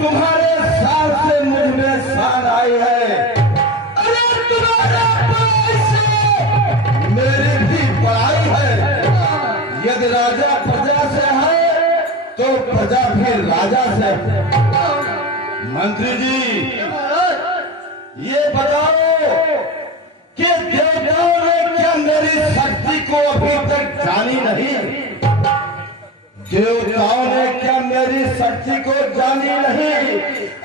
तुम्हारे साथ से मुझ में शान आई है। अरे तुम्हारे पढ़ाई से मेरी भी पढ़ाई है। यदि राजा प्रजा से है तो प्रजा भी राजा से है। मंत्री जी ये बताओ कि देवताओं ने क्या मेरी शक्ति को अभी तक जानी नहीं? देवताओं ने क्या मेरी शक्ति को जानी नहीं?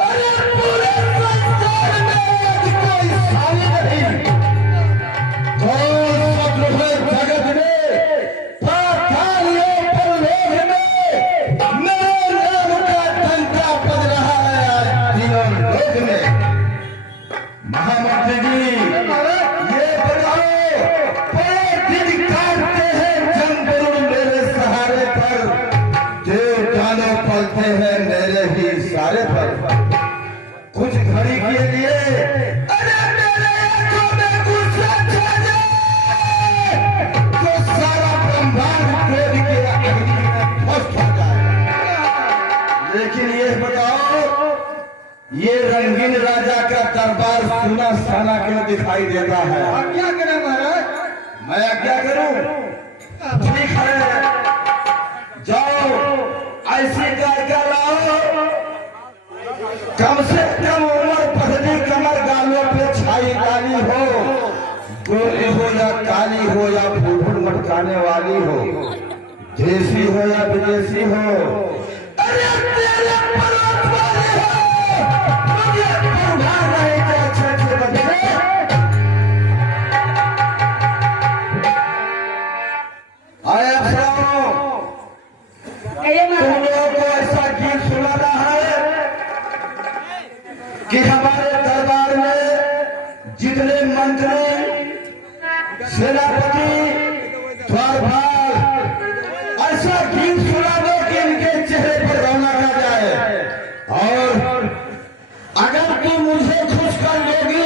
अरे पूरे संसार में कोई शानी नहीं। कौन जगत में पाताल पर लोग में मेरे नाम का डंका बज रहा है आज तीनों लोक में। महामंत्री जी ये बताओ बड़े दिन काटते हैं जंगल मेरे सहारे पर, पलते हैं मेरे ही इशारे पर। कुछ घड़ी के लिए अरे मेरे आंखों में गुस्सा छा जाए तो सारा ब्रह्मांड खोद के अग्नि में ध्वस्त हो जाए। लेकिन ये बताओ ये रंगीन राजा का दरबार सुना साना क्यों दिखाई देता है? क्या करें महाराज? मैं क्या करूं? ठीक है जाओ ऐसी गायिका लाओ कम से कम उम्र पतली कमर गालों पे छाई काली हो, गोरी हो या काली हो या फूल मटकाने वाली हो, देसी हो या विदेशी हो। अरे तेरे पर्वत वाले हो मुझे बुढ़ा नहीं के अच्छे अच्छे बदले। आए अफसरों तुम लोगों को ऐसा गीत सुनाना है कि हमारे दरबार में जितने मंत्री, सेनापति, द्वारपाल ऐसा गीत सुना दो कि इनके चेहरे पर रौनक आ जाए। और अगर तुम मुझे खुश कर लोगी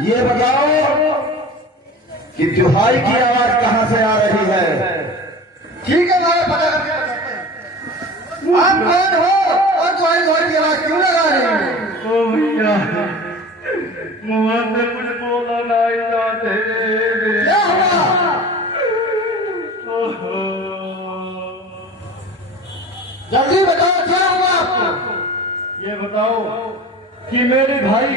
ये बताओ कि दुहाई की आवाज कहां से आ रही है? ठीक है हमारा पता करके बताते हैं। आप कौन हो और दुहाई दुहाई की आवाज क्यों लगा रही हो? ओ भैया मुंह से कुछ बोला नहीं जाते। क्या हुआ? ओहो, जल्दी बताओ क्या हुआ आपको? ये बताओ कि मेरे भाई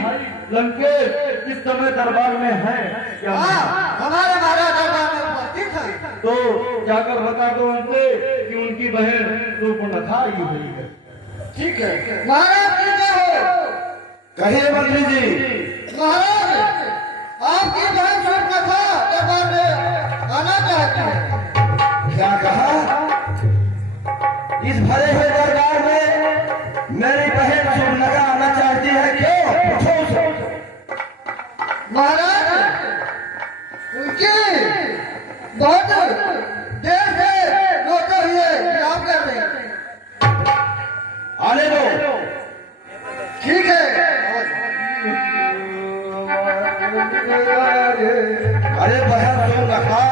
लंकेश इस समय दरबार में है क्या? हाँ, हमारे महाराज दरबार में उपस्थित है। तो जाकर बता दो उनसे कि उनकी बहन सूर्पनखा आई हुई है। ठीक है महाराज कैसे हो? कहिए मंत्री जी। महाराज आपकी बहन सूर्पनखा दरबार में आना चाहती है। क्या कहा? इस भरे हुए दरबार में मेरी बहन सूर्पनखा आना चाहती है, क्यों? पूछो उसे। महाराज उनकी बहुत देर से रोते हुए विलाप कर रहे हैं। आने दो। ठीक है। अरे बहन सूर्पनखा,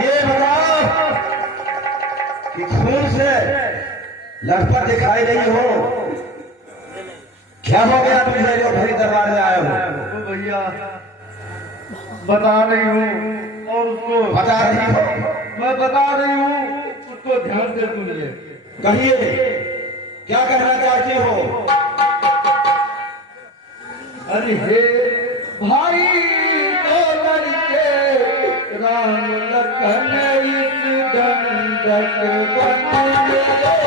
ये बताओ कि खून से लथपथ दिखाई नहीं हो, क्या हो गया तुझे जो भरी दरबार में आए हो? तो भैया बता रही हूँ और उसको बता रही हो? मैं बता रही हूँ, उसको ध्यान से सुनिए। कहिए, क्या कहना चाहती हो? अरे हे भाई दो लड़के राम लखन इस दंडक बंदे आए।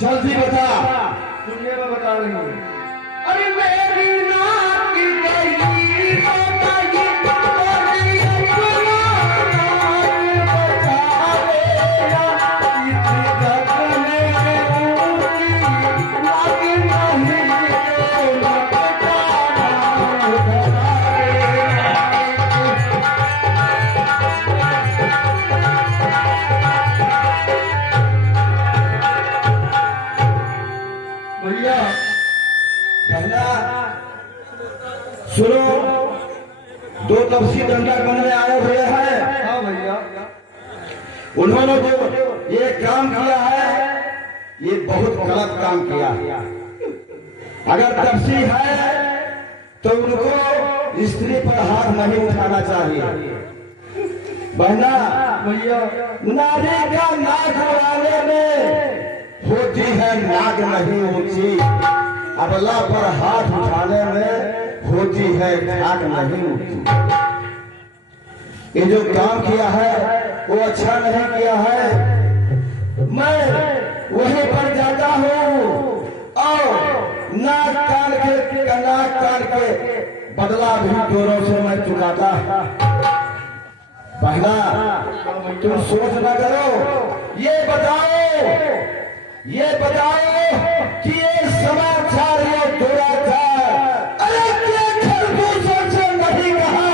जल्दी बता। सुनिए मैं बता रही हूँ। अरे मेरी नाक गई सुनो तपसी दंडागमन में आए हुए हैं, हाँ भैया, उन्होंने जो ये काम किया है ये बहुत गलत काम किया है। अगर तपसी है तो उनको स्त्री पर हाथ नहीं उठाना चाहिए। बहना भैया, नारी का नाक उड़ाने में होती है नाक नहीं ऊंची, अबला पर हाथ उठाने में होती है नाक नहीं ऊंची। ये जो काम किया है वो अच्छा नहीं किया है। मैं वहीं पर जाता हूँ और नाक कान के बदला भी जोरों से मैं चुकाता। बहना तुम सोच न करो, ये बताओ कि ये समाचार ये दुराचार अरे ये खरगोशों से नहीं कहा,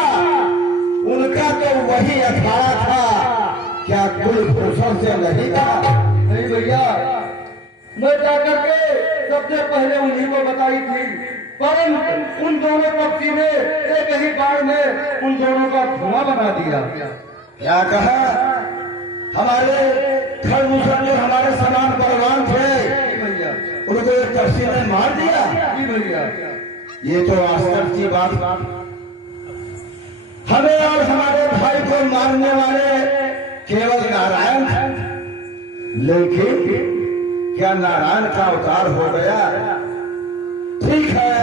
उनका तो वही अखाड़ा था, क्या कुलभूषण से नहीं था? नहीं भैया, मैं जाकर के सबसे पहले उन्हीं को बताई थी, परंतु उन दोनों पक्षी ने एक ही बार में उन दोनों का धुआं बना दिया। क्या कहा? हमारे खरगोशों जो हमारे समान बलवान थे भैया, उनको एक तपसी ने मार दिया। जी भैया, ये तो आश्चर्य की बात। हमें और हमारे भाई को मारने वाले केवल नारायण थे, लेकिन क्या नारायण का अवतार हो गया? ठीक है,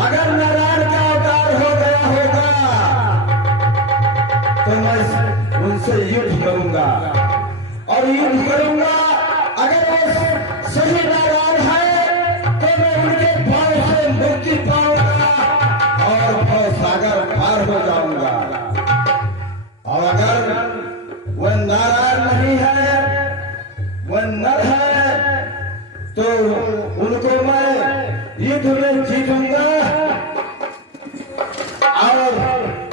अगर नारायण का अवतार हो गया होगा तो मैं उनसे युद्ध करूंगा और युद्ध करूंगा। अगर वो सही नारायण है तो मैं उनके भाव से मुक्ति पाऊंगा और भव सागर पार हो जाऊंगा। और अगर वह नारायण नहीं है, वह नर है, तो उनको मैं युद्ध में जीतूंगा और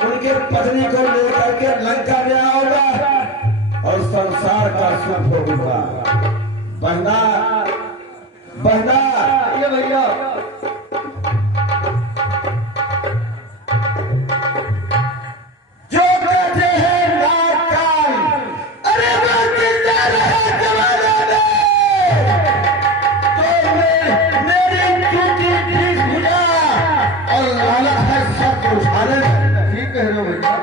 उनके पत्नी को लेकर के लंका में आऊंगा और संसार का सुख होगा। बहना ये भैया, जो कहते हैं नाक कान, अरे वो जिंदा रहे जमाने में तो मेरी ड्यूटी ठीक हुआ और लालच है सब उठाने में। ठीक कह रहे हो भैया।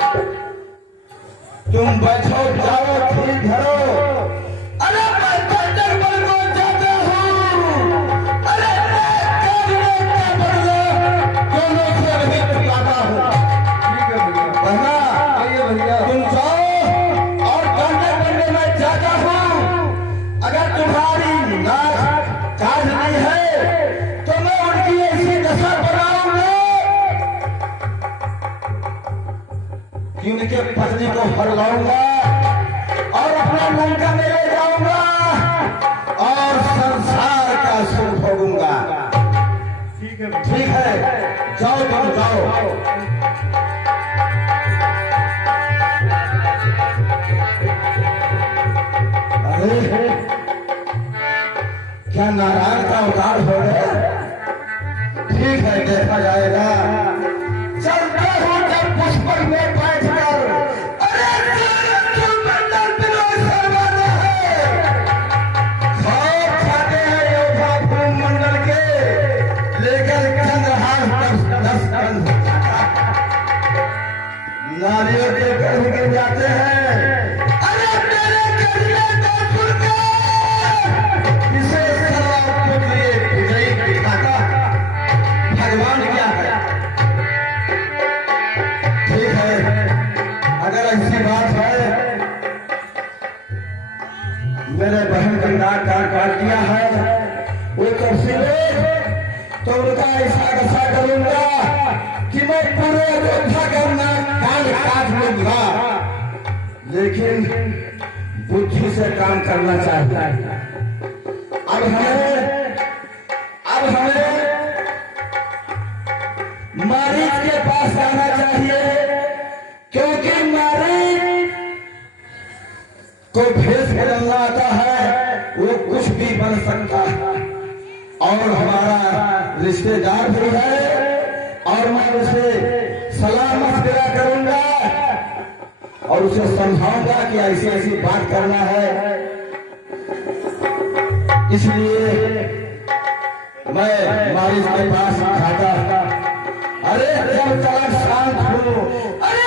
तुम बैठो जाओ ठीक धरो, अरे मैं बंदर बन को जाता हूँ, अरे मैं कानून का बदला दोनों से नहीं चुकाता हूँ। ठीक है भैया, बहना आइए भैया, तुम जाओ और बंदर बनने में जाता हूँ। अगर तुम्हारी नाक काज नहीं है तो मैं उनकी ऐसी दशा बनाऊंगा कि उनके पत्नी को हर लाऊंगा और अपना लंका में ले जाऊंगा और संसार का सुख भोगूंगा। ठीक है, ठीक है, जाओ तुम जाओ। अरे क्या नारायण का अवतार हो गया? ठीक है, देखा जाएगा। चलता हूँ जब पुष्पक में बैठकर, अरे क्यों बंदर बिलोई शर्माते हैं? खौफ खाते हैं योद्धा भूमंडल के, लेकर चंद्रहास 10 कंध नारियों के गर्भ गिर जाते हैं। अरे मेरे कलिया का सुनकर इसे सलाम के लिए विजयी दिखाता भगवान क्या है? ठीक है, अगर ऐसी बात है, मेरे बहन का नाक काट दिया है, वो कर्सी तो उनका ऐसा दशा करूंगा कि मैं पूरे अयोध्या का नाक काट लूंगा। लेकिन बुद्धि से काम करना चाहिए। अब हमें मारीच के पास जाना चाहिए, क्योंकि मारीच को भेष बदलना आता है, वो कुछ भी बन सकता है और हमारा रिश्तेदार भी है और मैं उसे सलाह मशविरा कर और उसे समझाऊंगा कि ऐसी ऐसी बात करना है। इसलिए मैं मारिस के पास खाता। अरे जब तक शांत हो, अरे